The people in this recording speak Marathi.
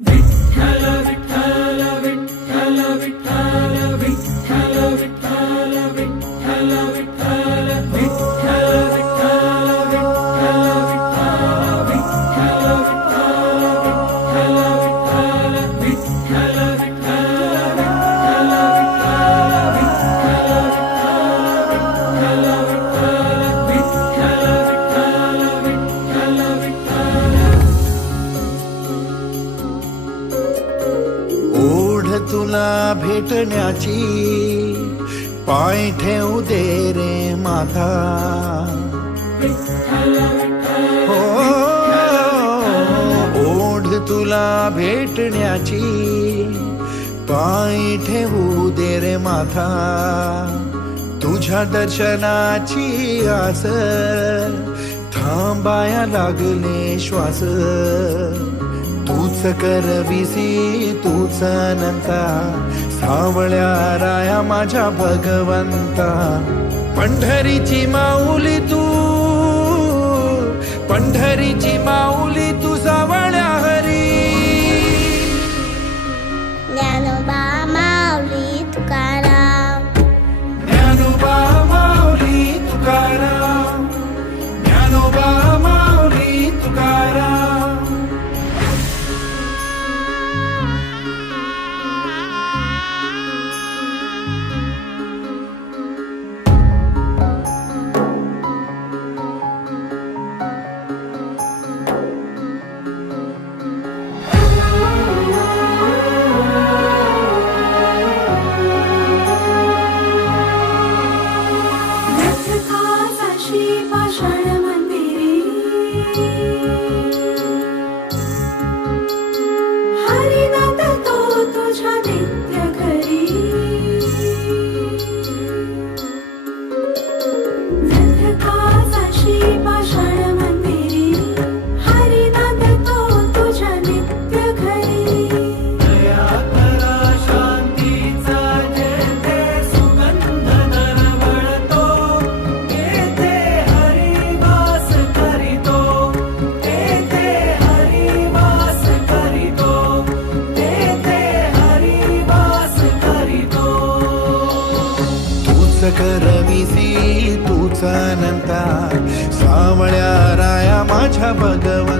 विठ्ठल विठ्ठल विठ्ठल विठ्ठल विठ्ठल विठ्ठल विठ्ठल विठ्ठल विठ्ठल विठ्ठल विठ्ठल विठ्ठल विठ्ठल विठ्ठल ओढ तुला भेटण्याची पाय ठेवू दे रे माता हो ओढ तुला भेटण्याची पाय ठेवू दे रे माता तुझ्या दर्शनाची आस थांबाया लागले श्वास तूच करविसी तूच अनंता सावळ्या राया माझ्या भगवंता पंढरीची माऊली तू पंढरीची माऊली तू सावळ्या हरी ज्ञानोबा माऊली तुकाराम ज्ञानोबा माऊली तुकाराम ज्ञानोबा माऊली तुकाराम करविसी तूच अनंता सावळ्या राया माझ्या भगवंता